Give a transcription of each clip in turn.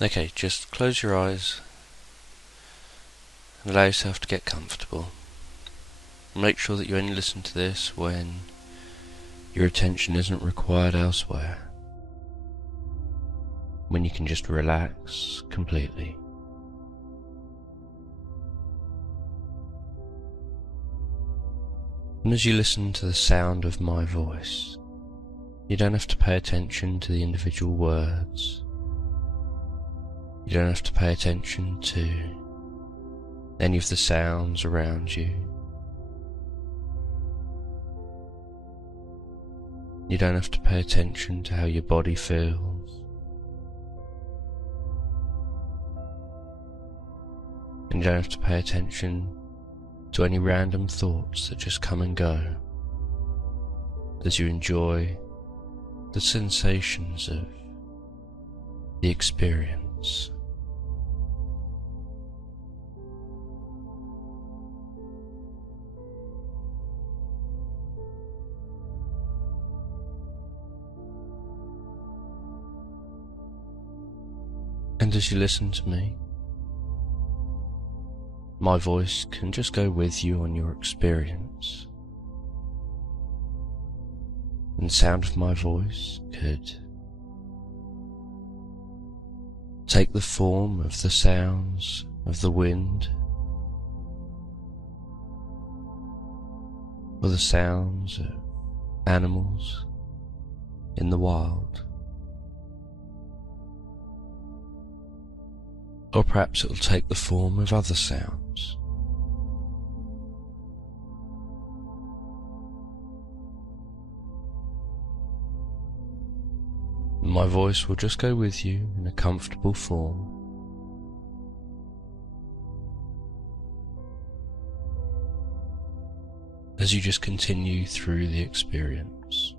Okay, just close your eyes and allow yourself to get comfortable. Make sure that you only listen to this when your attention isn't required elsewhere, when you can just relax completely. And as you listen to the sound of my voice, you don't have to pay attention to the individual words. You don't have to pay attention to any of the sounds around you. You don't have to pay attention to how your body feels. And you don't have to pay attention to any random thoughts that just come and go as you enjoy the sensations of the experience. And as you listen to me, my voice can just go with you on your experience. And the sound of my voice could take the form of the sounds of the wind, or the sounds of animals in the wild. Or perhaps it will take the form of other sounds. My voice will just go with you in a comfortable form. As you just continue through the experience.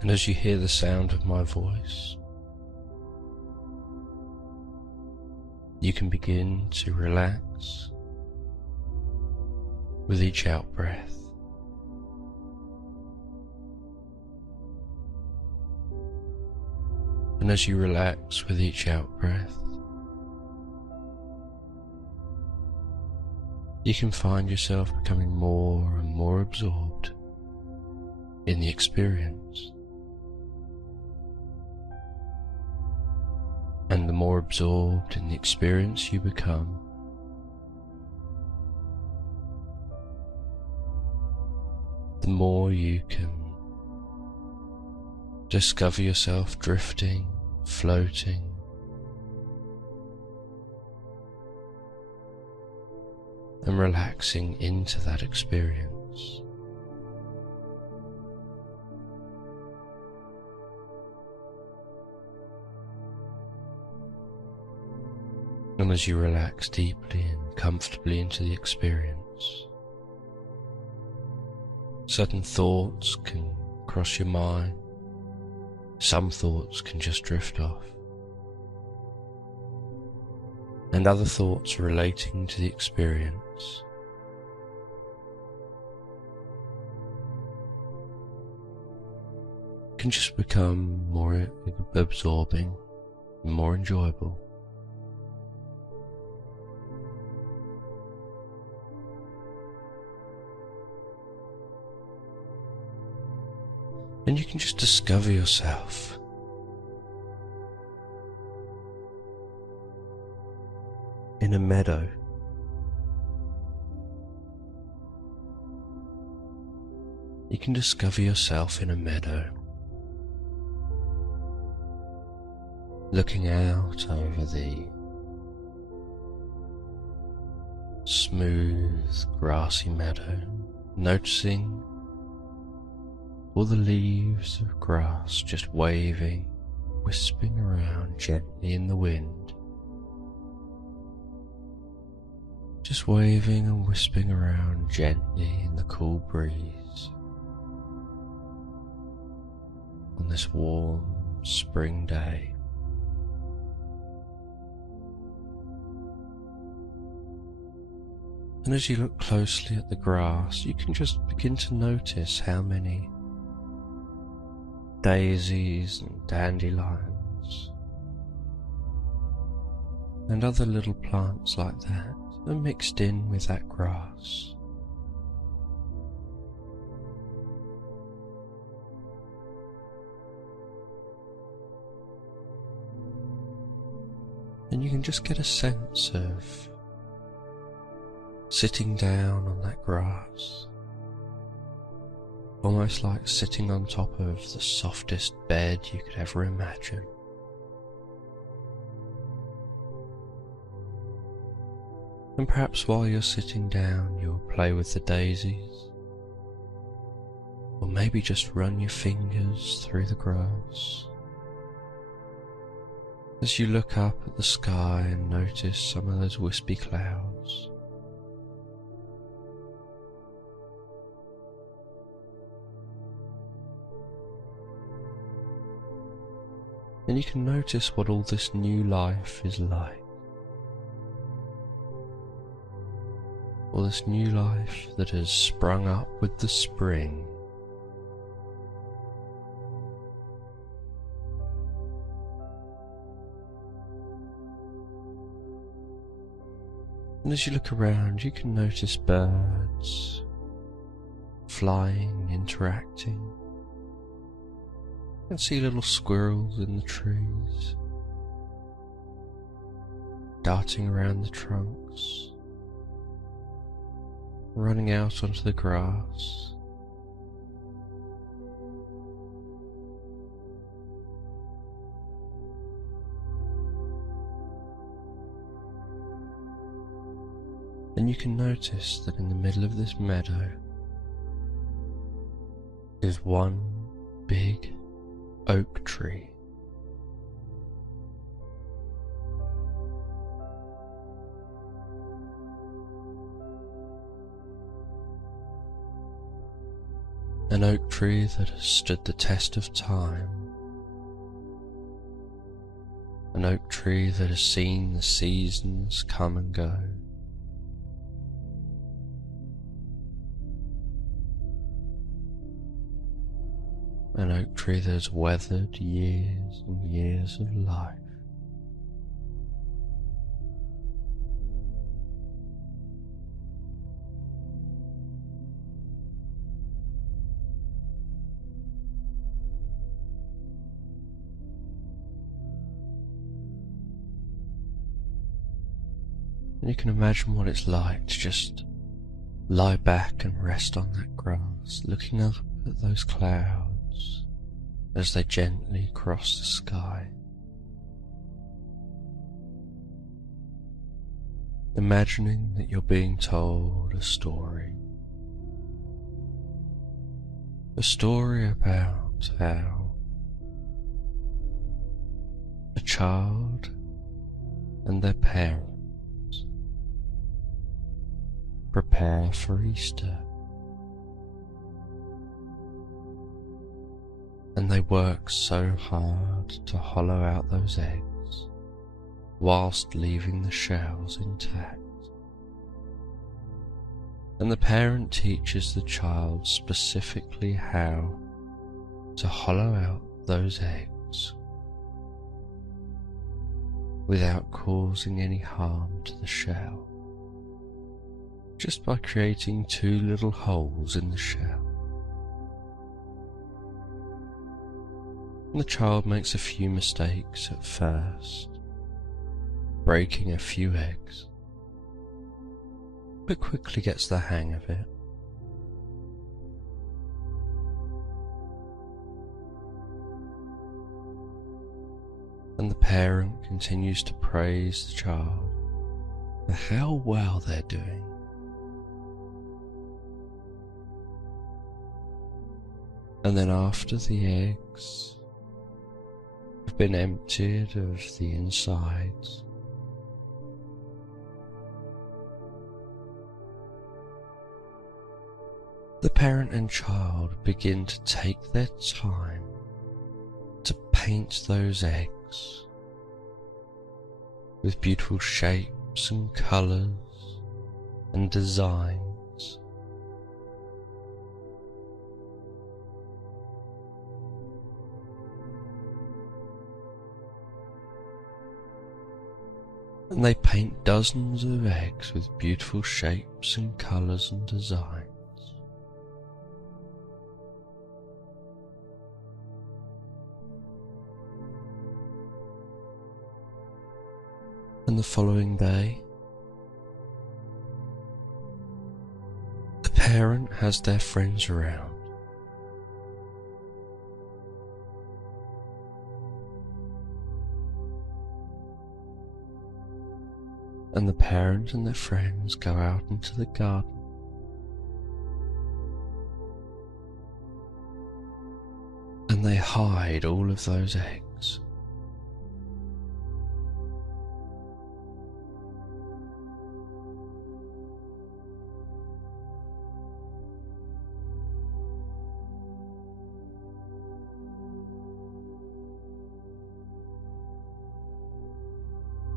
And as you hear the sound of my voice, you can begin to relax with each out-breath. And as you relax with each out-breath, you can find yourself becoming more and more absorbed in the experience. And the more absorbed in the experience you become, the more you can discover yourself drifting, floating, and relaxing into that experience. And as you relax deeply and comfortably into the experience, certain thoughts can cross your mind. Some thoughts can just drift off. And other thoughts relating to the experience can just become more absorbing and more enjoyable. And you can just discover yourself in a meadow. You can discover yourself in a meadow, looking out over the smooth, grassy meadow, noticing all the leaves of grass just waving, wisping around gently in the wind. Just waving and wisping around gently in the cool breeze on this warm spring day. And as you look closely at the grass, you can just begin to notice how many daisies and dandelions and other little plants like that are mixed in with that grass. And you can just get a sense of sitting down on that grass, almost like sitting on top of the softest bed you could ever imagine. And perhaps while you're sitting down, you'll play with the daisies, or maybe just run your fingers through the grass as you look up at the sky and notice some of those wispy clouds. And you can notice what all this new life is like. All this new life that has sprung up with the spring. And as you look around, you can notice birds flying, interacting. You can see little squirrels in the trees, darting around the trunks, running out onto the grass. And you can notice that in the middle of this meadow is one big oak tree. An oak tree that has stood the test of time. An oak tree that has seen the seasons come and go. An oak tree that has weathered years and years of life. And you can imagine what it's like to just lie back and rest on that grass, looking up at those clouds as they gently cross the sky. Imagining that you're being told a story. A story about how a child and their parents prepare for Easter. And they work so hard to hollow out those eggs whilst leaving the shells intact. And the parent teaches the child specifically how to hollow out those eggs without causing any harm to the shell, just by creating two little holes in the shell. And the child makes a few mistakes at first, breaking a few eggs, but quickly gets the hang of it. And the parent continues to praise the child for how well they're doing. And then after the eggs have been emptied of the insides, the parent and child begin to take their time to paint those eggs with beautiful shapes and colours and designs. And they paint dozens of eggs with beautiful shapes and colours and designs. And the following day, the parent has their friends around. And the parent and their friends go out into the garden. And they hide all of those eggs.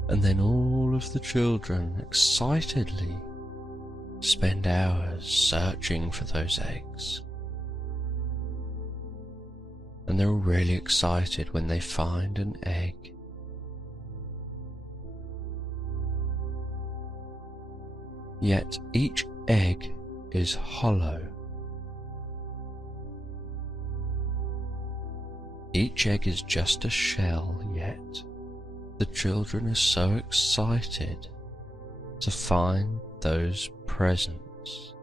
And then all of the children excitedly spend hours searching for those eggs. And they're all really excited when they find an egg. Yet each egg is hollow. Each egg is just a shell, yet the children are so excited to find those presents.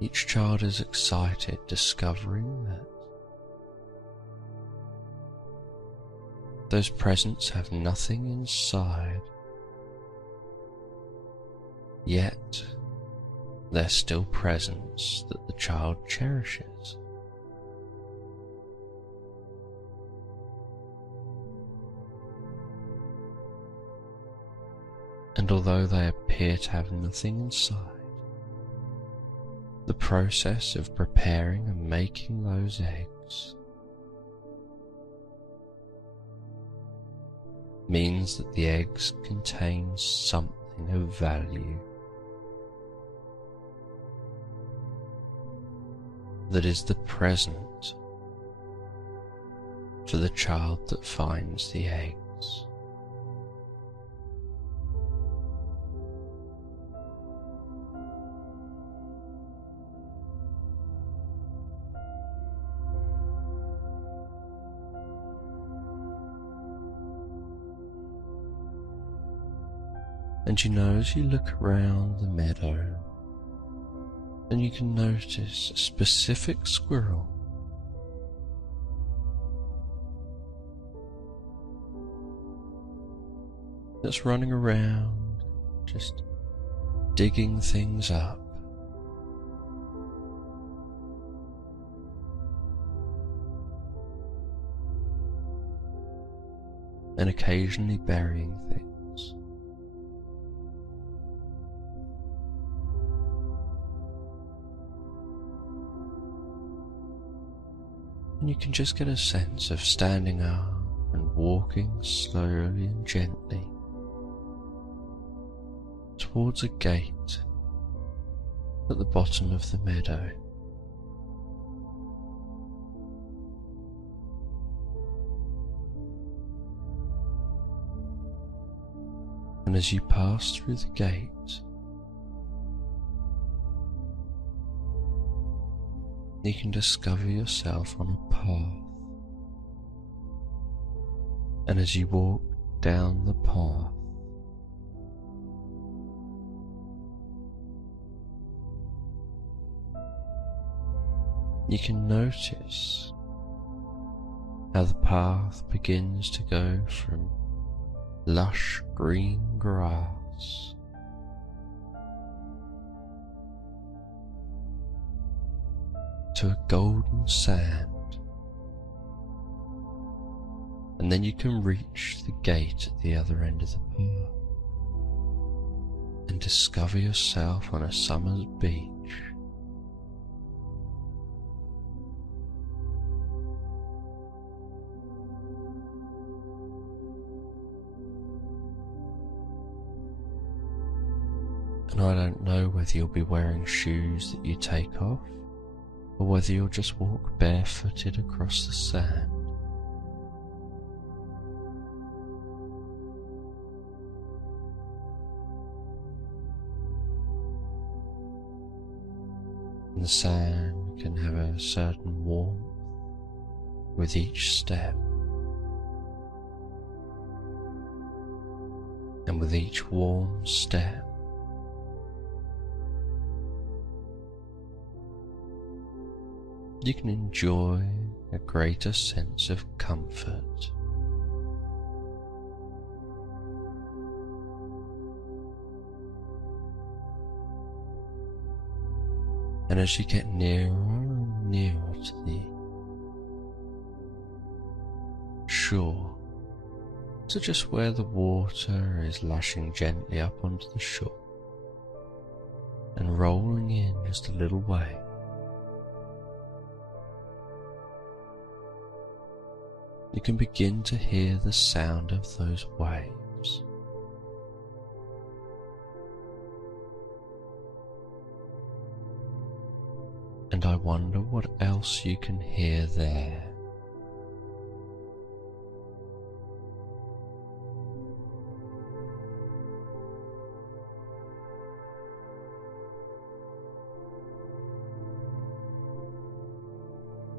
Each child is excited, discovering that those presents have nothing inside, yet they're still presents that the child cherishes. And although they appear to have nothing inside, the process of preparing and making those eggs means that the eggs contain something of value that is the present for the child that finds the eggs. And you know, as you look around the meadow, and you can notice a specific squirrel that's running around, just digging things up. And occasionally burying things. And you can just get a sense of standing up and walking slowly and gently towards a gate at the bottom of the meadow. And as you pass through the gate, you can discover yourself on a path. And as you walk down the path, you can notice how the path begins to go from lush green grass to a golden sand, and then you can reach the gate at the other end of the path and discover yourself on a summer's beach. And I don't know whether you'll be wearing shoes that you take off, or whether you'll just walk barefooted across the sand. And the sand can have a certain warmth with each step. And with each warm step, you can enjoy a greater sense of comfort. And as you get nearer and nearer to the shore, to just where the water is lashing gently up onto the shore and rolling in just a little way, you can begin to hear the sound of those waves. And I wonder what else you can hear there.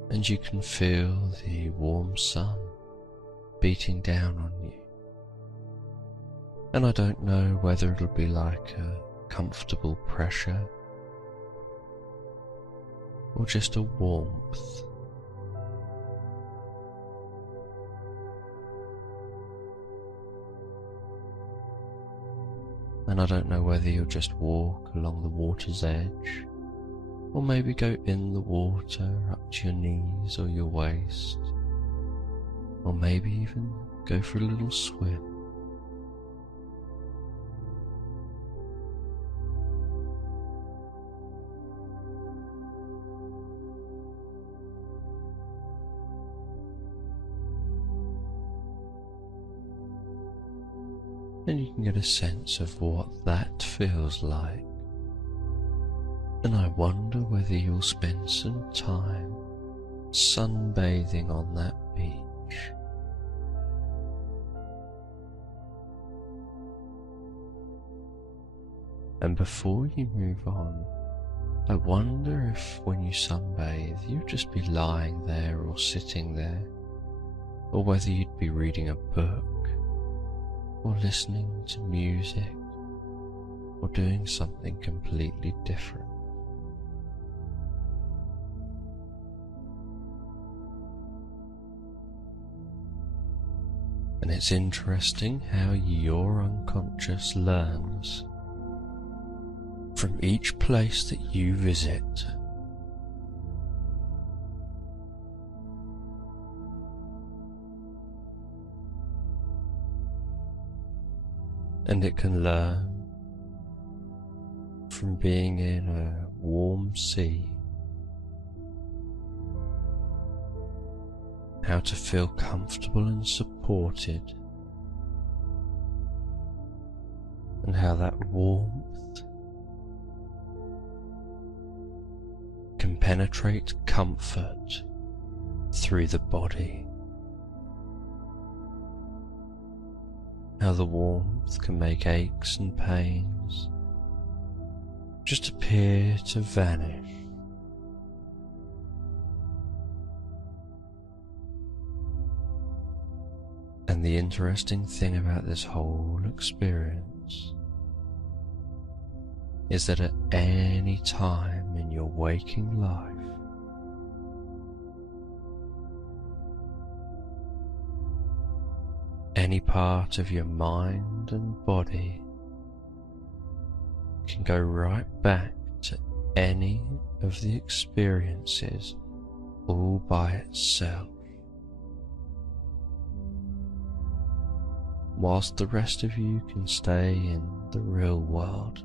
And you can feel the warm sun beating down on you. And I don't know whether it'll be like a comfortable pressure or just a warmth. And I don't know whether you'll just walk along the water's edge, or maybe go in the water up to your knees or your waist, or maybe even go for a little swim. And you can get a sense of what that feels like. And I wonder whether you'll spend some time sunbathing on that beach. And before you move on, I wonder if when you sunbathe you'd just be lying there or sitting there, or whether you'd be reading a book, or listening to music, or doing something completely different. And it's interesting how your unconscious learns from each place that you visit. And it can learn from being in a warm sea how to feel comfortable and supported, and how that warmth can penetrate comfort through the body. How the warmth can make aches and pains just appear to vanish. And the interesting thing about this whole experience is that at any time in your waking life, any part of your mind and body can go right back to any of the experiences all by itself, whilst the rest of you can stay in the real world.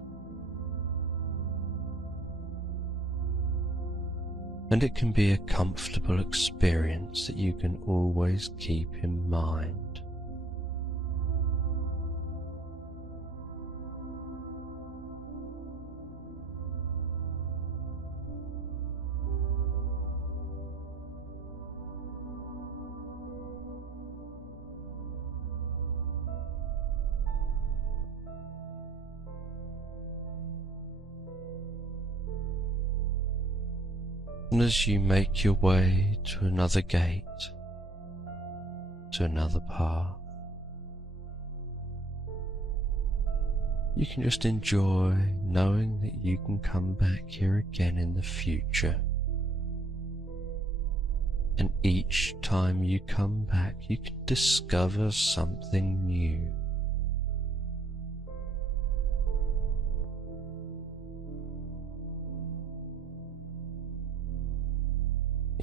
And it can be a comfortable experience that you can always keep in mind. And as you make your way to another gate, to another path, you can just enjoy knowing that you can come back here again in the future. And each time you come back, you can discover something new.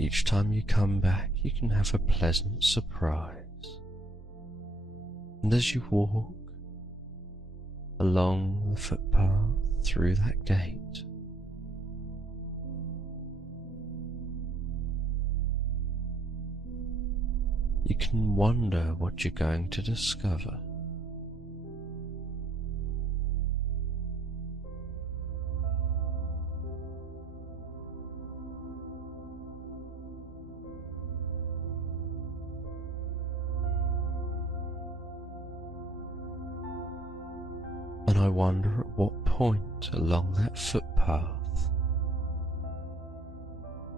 Each time you come back, you can have a pleasant surprise. And as you walk along the footpath through that gate, you can wonder what you're going to discover. And I wonder at what point along that footpath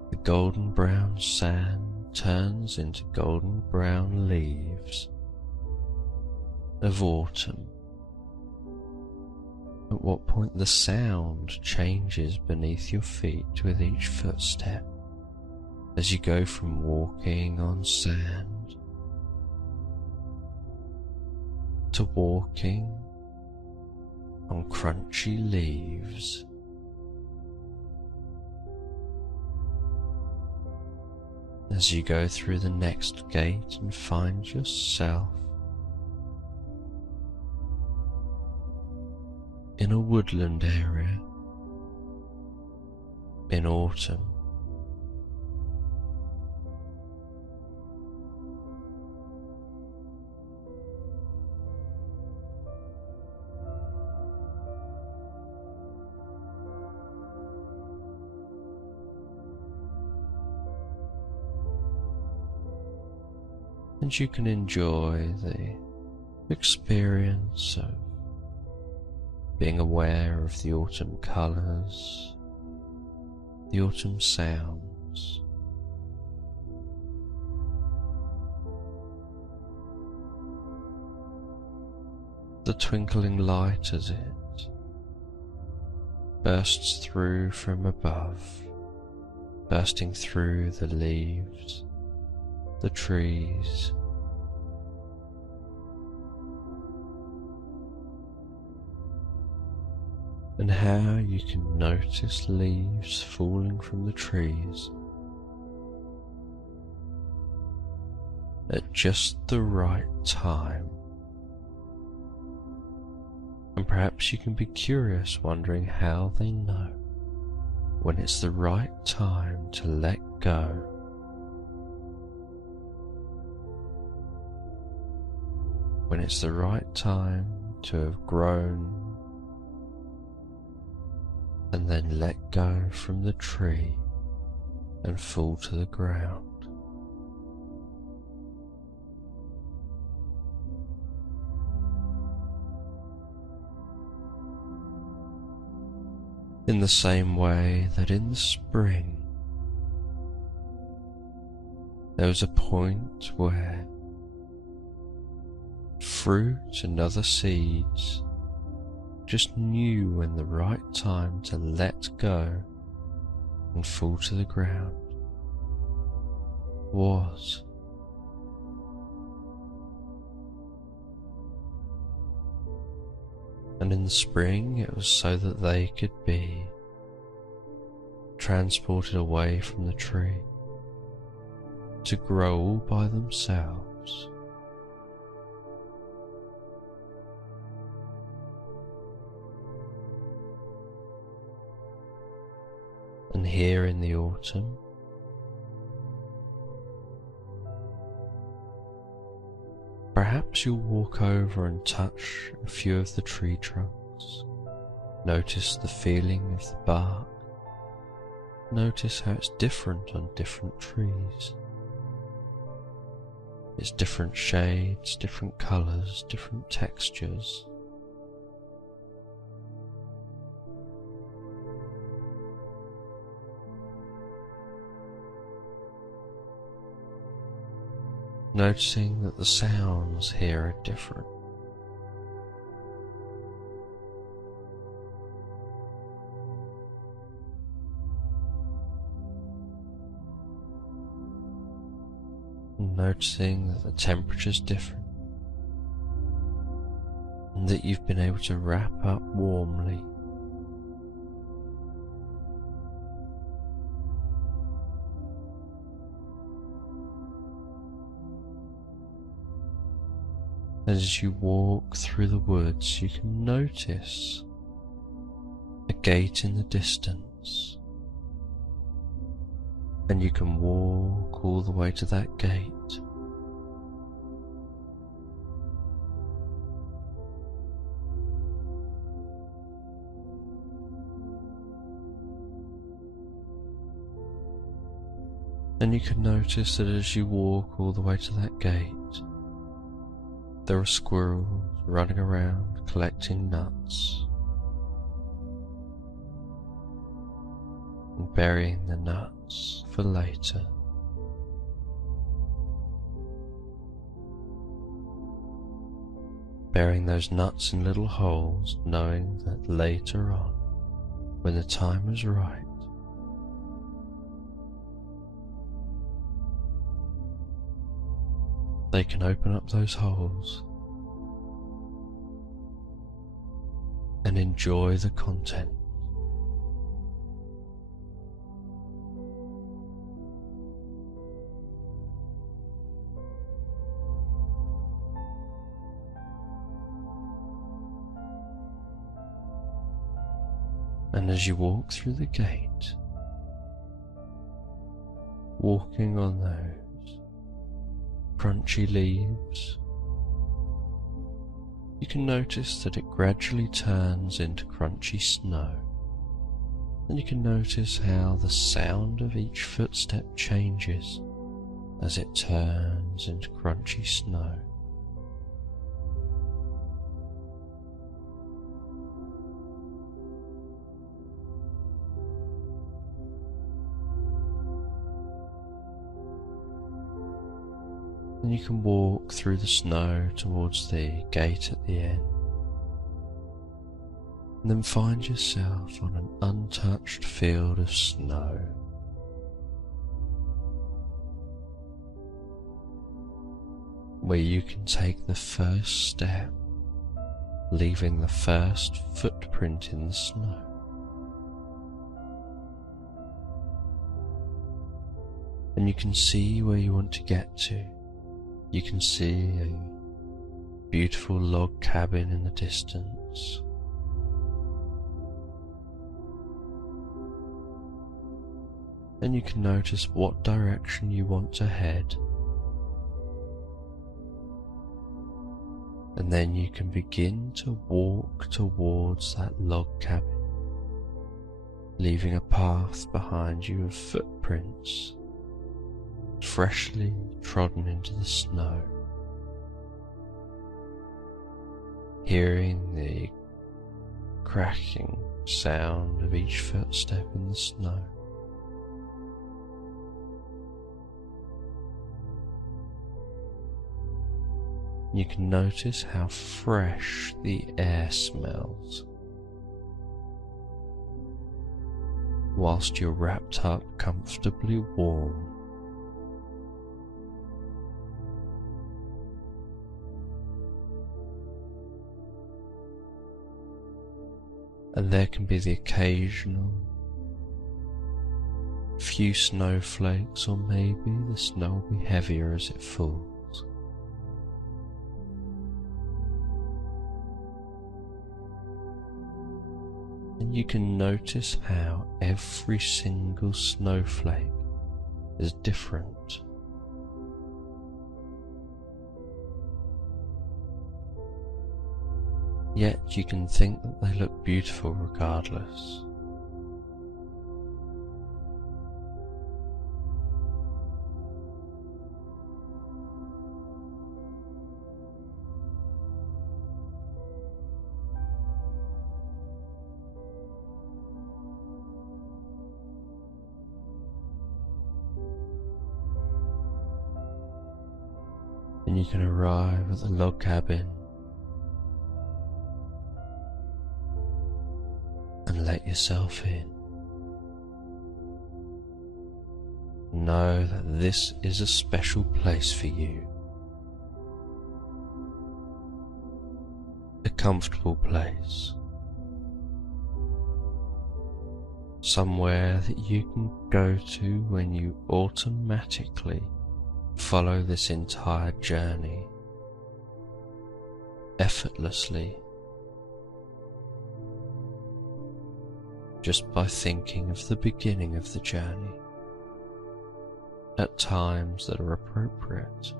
the golden brown sand turns into golden brown leaves of autumn. At what point the sound changes beneath your feet with each footstep as you go from walking on sand to walking on crunchy leaves. As you go through the next gate and find yourself in a woodland area in autumn. And you can enjoy the experience of being aware of the autumn colours, the autumn sounds, the twinkling light as it bursts through from above, bursting through the leaves, the trees, and how you can notice leaves falling from the trees at just the right time. And perhaps you can be curious, wondering how they know when it's the right time to let go. When it's the right time to have grown and then let go from the tree and fall to the ground. In the same way that in the spring there was a point where fruit and other seeds just knew when the right time to let go and fall to the ground was. And in the spring it was so that they could be transported away from the tree to grow all by themselves. And here in the autumn, perhaps you'll walk over and touch a few of the tree trunks. Notice the feeling of the bark. Notice how it's different on different trees. It's different shades, different colours, different textures. noticing that the sounds here are different. Noticing that the temperature's different and that you've been able to wrap up warmly. As you walk through the woods, you can notice a gate in the distance, and you can walk all the way to that gate. And you can notice that as you walk all the way to that gate, there are squirrels running around collecting nuts and burying the nuts for later. Burying those nuts in little holes, knowing that later on, when the time is right, they can open up those holes and enjoy the content. And as you walk through the gate, walking on those crunchy leaves, you can notice that it gradually turns into crunchy snow. And you can notice how the sound of each footstep changes as it turns into crunchy snow. And you can walk through the snow towards the gate at the end, and then find yourself on an untouched field of snow. Where you can take the first step, leaving the first footprint in the snow. And you can see where you want to get to. You can see a beautiful log cabin in the distance. And you can notice what direction you want to head. And then you can begin to walk towards that log cabin, leaving a path behind you of footprints freshly trodden into the snow, hearing the cracking sound of each footstep in the snow. You can notice how fresh the air smells whilst you're wrapped up comfortably warm. And there can be the occasional few snowflakes, or maybe the snow will be heavier as it falls. And you can notice how every single snowflake is different. Yet you can think that they look beautiful regardless. and you can arrive at the log cabin and let yourself in. Know that this is a special place for you, a comfortable place, somewhere that you can go to when you automatically follow this entire journey effortlessly, just by thinking of the beginning of the journey at times that are appropriate.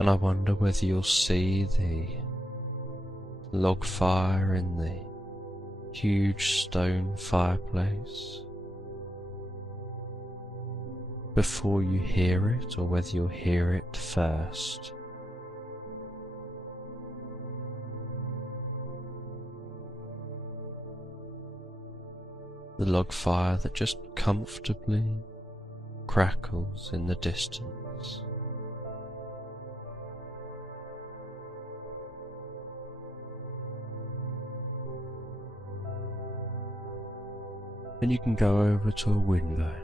And I wonder whether you'll see the log fire in the huge stone fireplace before you hear it, or whether you'll hear it first. The log fire that just comfortably crackles in the distance. Then you can go over to a window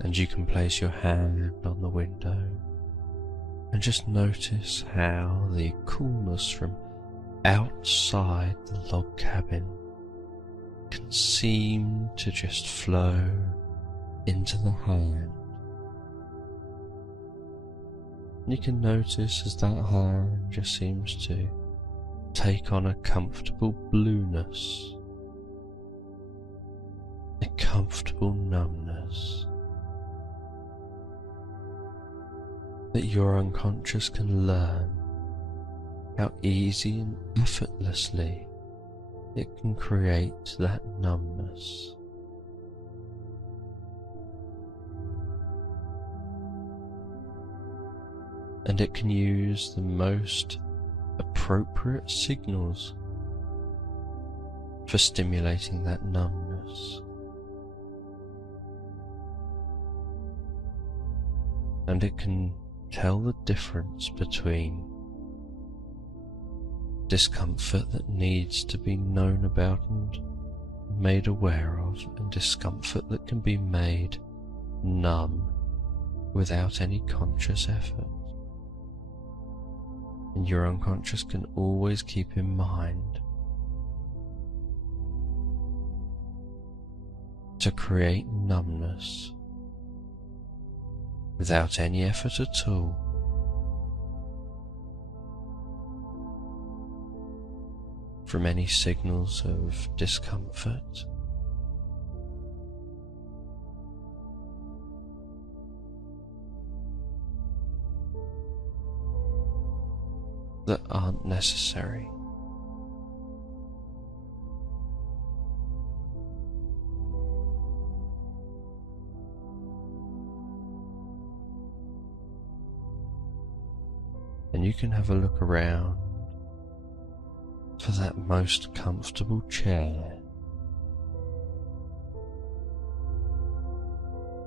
and you can place your hand on the window and just notice how the coolness from outside the log cabin can seem to just flow into the hand. You can notice as that hand just seems to take on a comfortable blueness, a comfortable numbness, that your unconscious can learn how easy and effortlessly it can create that numbness. And it can use the most appropriate signals for stimulating that numbness. And it can tell the difference between discomfort that needs to be known about and made aware of, and discomfort that can be made numb without any conscious effort. And your unconscious can always keep in mind to create numbness without any effort at all. From any signals of discomfort. That aren't necessary. And you can have a look around for that most comfortable chair.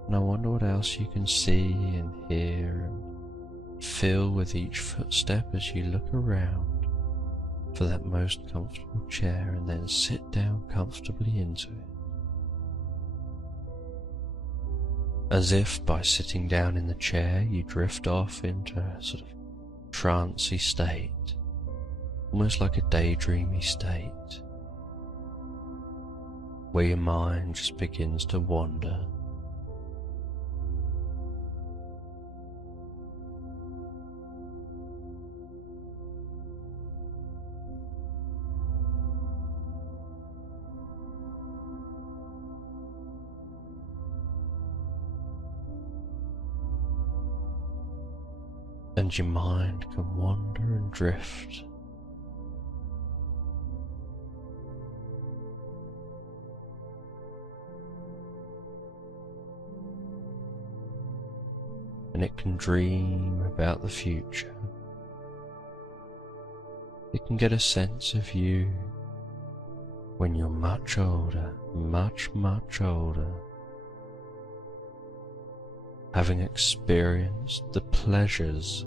And I wonder what else you can see and hear and feel with each footstep as you look around for that most comfortable chair, and then sit down comfortably into it. As if by sitting down in the chair you drift off into a sort of trancey state, almost like a daydreamy state, where your mind just begins to wander. And your mind can wander and drift. And it can dream about the future. You can get a sense of you when you're much older, much older, having experienced the pleasures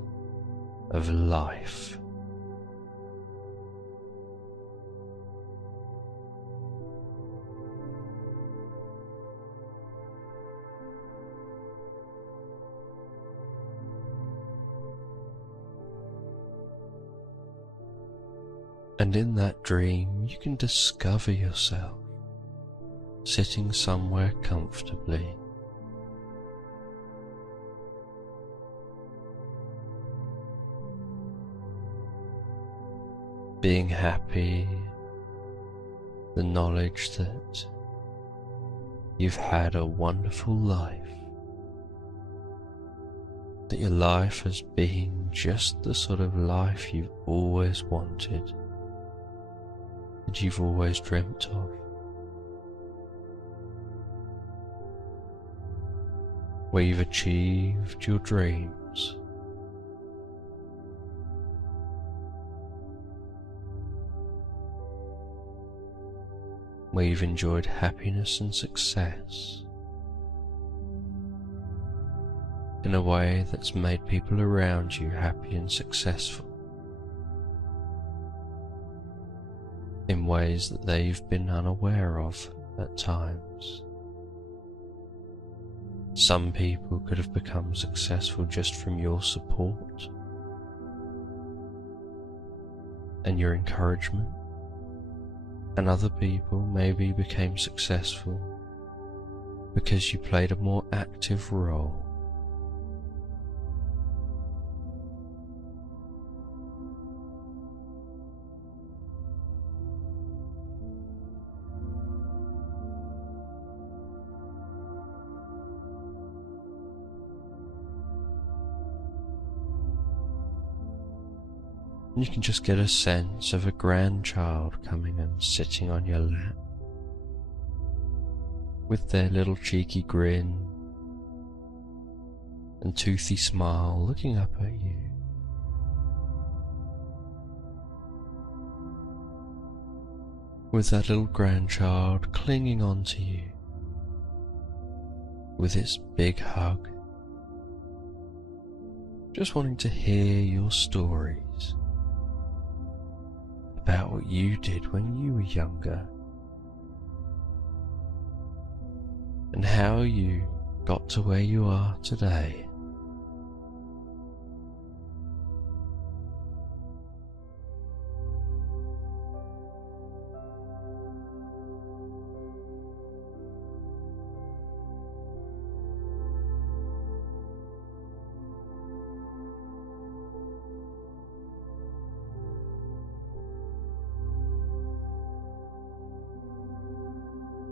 of life. And in that dream, you can discover yourself sitting somewhere comfortably, being happy, the knowledge that you've had a wonderful life, that your life has been just the sort of life you've always wanted, that you've always dreamt of. Where you've achieved your dreams. Where you've enjoyed happiness and success in a way that's made people around you happy and successful, in ways that they've been unaware of at times. Some people could have become successful just from your support and your encouragement, and other people maybe became successful because you played a more active role. You can just get a sense of a grandchild coming and sitting on your lap with their little cheeky grin and toothy smile looking up at you. With that little grandchild clinging onto you with its big hug, just wanting to hear your stories about what you did when you were younger and how you got to where you are today.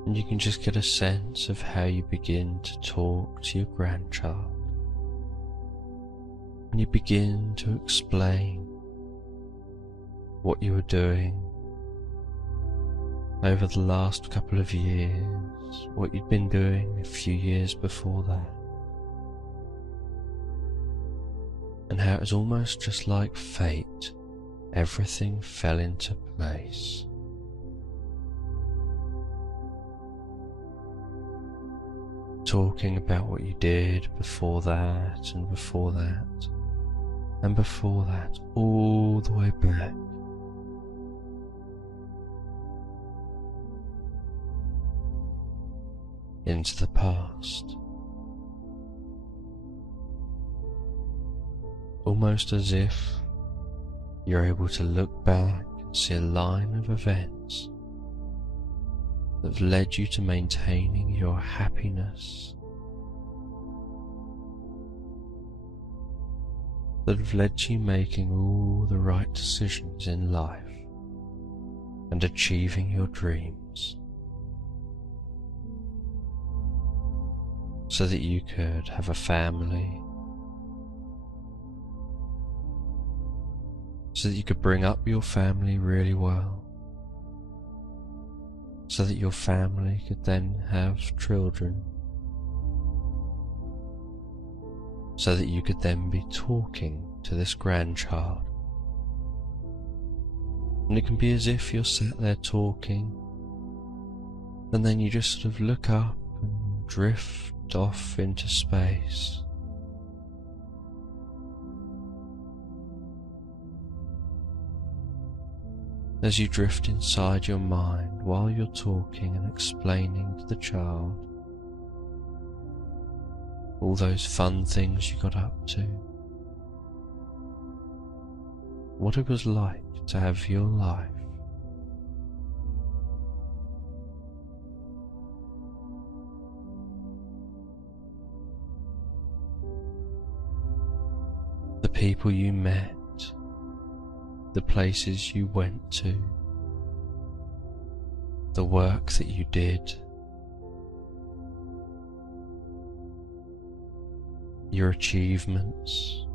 And you can just get a sense of how you begin to talk to your grandchild. And you begin to explain what you were doing over the last couple of years, what you'd been doing a few years before that, and how it was almost just like fate, everything fell into place. Talking about what you did before that and before that and before that, all the way back. Into the past. Almost as if you're able to look back and see a line of events that have led you to maintaining your happiness, that have led to you making all the right decisions in life and achieving your dreams, so that you could have a family, so that you could bring up your family really well, so that your family could then have children, so that you could then be talking to this grandchild And it can be as if you're sat there talking, and then you just sort of look up and drift off into space. As you drift inside your mind while you're talking and explaining to the child all those fun things you got up to, what it was like to have your life. The people you met, the places you went to, the work that you did, your achievements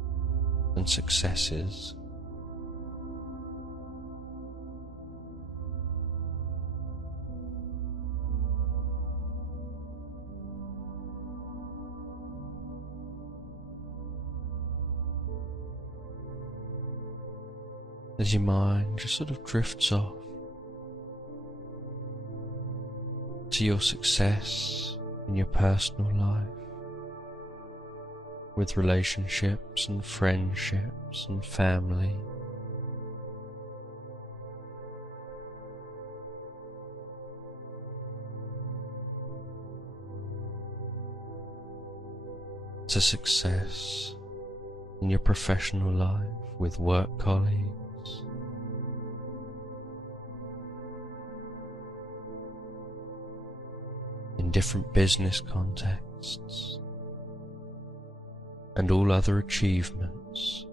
and successes. As your mind just sort of drifts off to your success in your personal life, with relationships and friendships and family, to success in your professional life with work colleagues, in different business contexts, and all other achievements.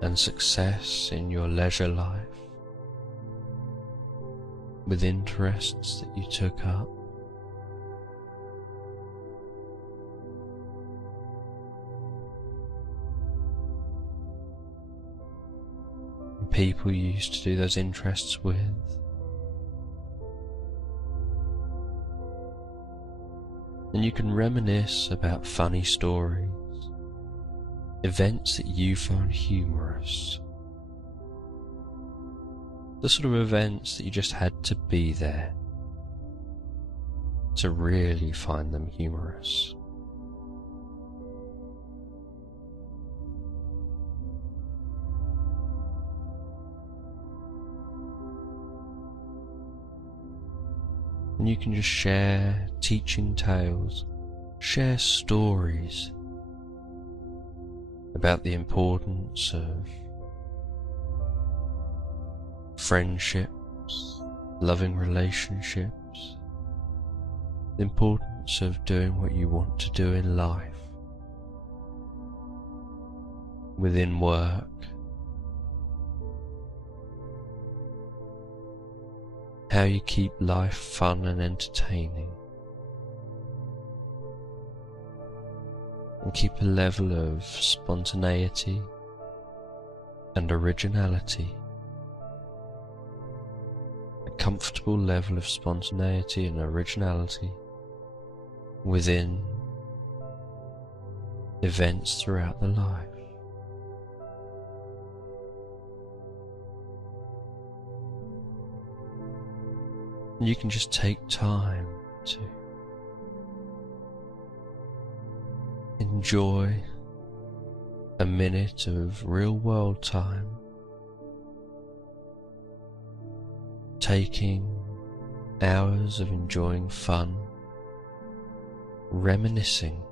And success in your leisure life, with interests that you took up, and people you used to do those interests with. And you can reminisce about funny stories, events that you found humorous, the sort of events that you just had to be there to really find them humorous. And you can just share teaching tales, share stories about the importance of friendships, loving relationships, the importance of doing what you want to do in life, within work, how you keep life fun and entertaining, and keep a level of spontaneity and originality, a comfortable level of spontaneity and originality within events throughout the life. You can just take time to enjoy a minute of real world time, taking hours of enjoying fun, reminiscing.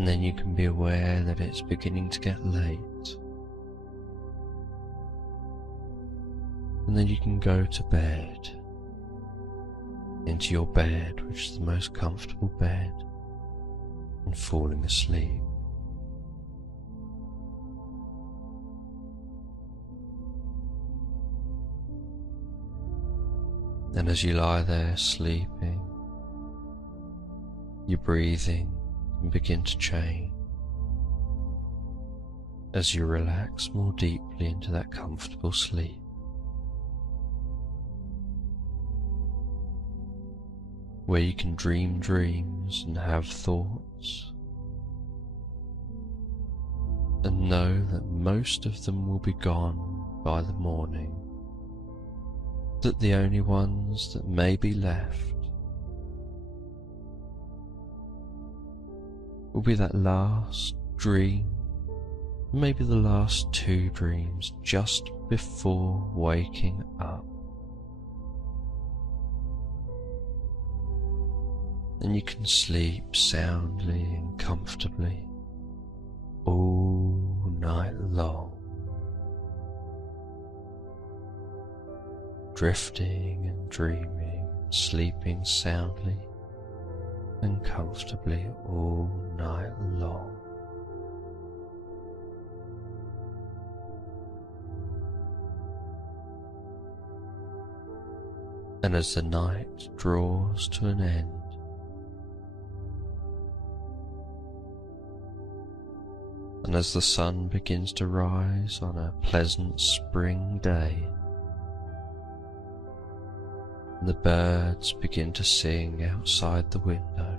And then you can be aware that it's beginning to get late. And then you can go to bed, into your bed, which is the most comfortable bed, and falling asleep. And as you lie there sleeping, your breathing can begin to change as you relax more deeply into that comfortable sleep, where you can dream dreams and have thoughts, and know that most of them will be gone by the morning, that the only ones that may be left will be that last dream, maybe the last two dreams just before waking up. And you can sleep soundly and comfortably all night long, drifting and dreaming, sleeping soundly and comfortably all night long. And as the night draws to an end, and as the sun begins to rise on a pleasant spring day, and the birds begin to sing outside the window,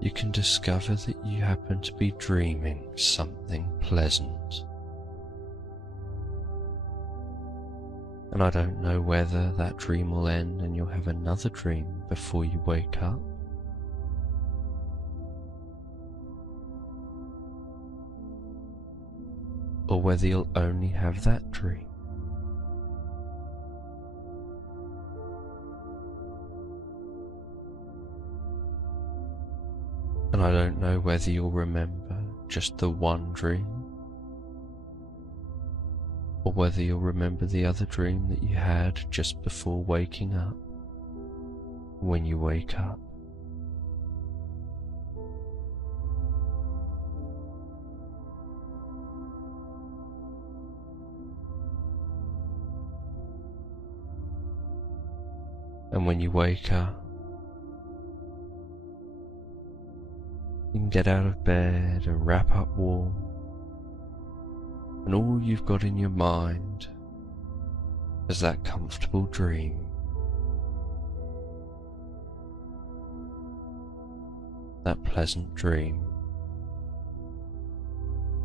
you can discover that you happen to be dreaming something pleasant. And I don't know whether that dream will end and you'll have another dream before you wake up, or whether you'll only have that dream. And I don't know whether you'll remember just the one dream, or whether you'll remember the other dream that you had just before waking up, when you wake up. And when you wake up, you can get out of bed and wrap up warm, and all you've got in your mind is that comfortable dream. That pleasant dream.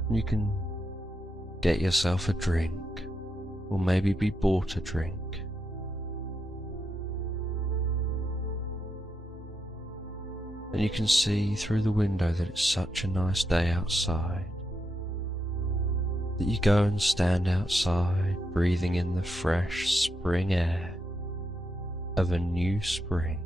You can get yourself a drink, or maybe be bought a drink. And you can see through the window that it's such a nice day outside, that you go and stand outside, breathing in the fresh spring air of a new spring.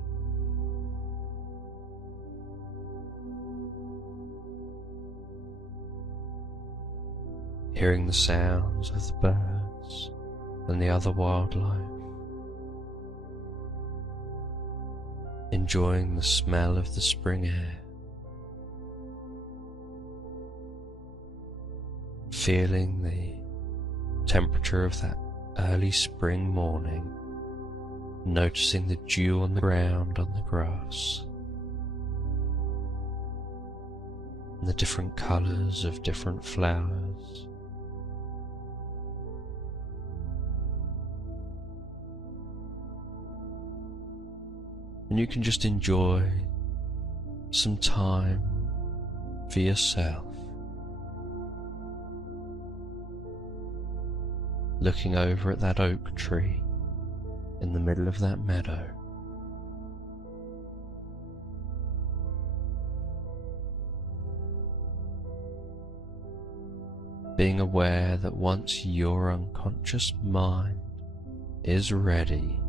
Hearing the sounds of the birds and the other wildlife, enjoying the smell of the spring air, feeling the temperature of that early spring morning, noticing the dew on the ground, on the grass, and the different colours of different flowers. And you can just enjoy some time for yourself, looking over at that oak tree in the middle of that meadow. being aware that once your unconscious mind is ready,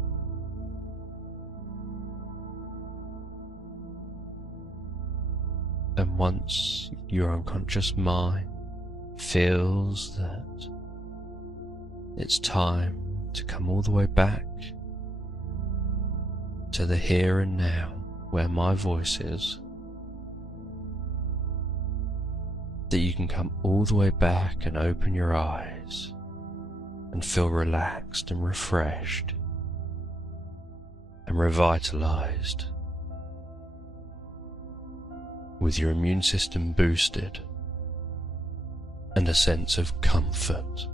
and once your unconscious mind feels that it's time to come all the way back to the here and now where my voice is, that you can come all the way back and open your eyes and feel relaxed and refreshed and revitalized, with your immune system boosted and a sense of comfort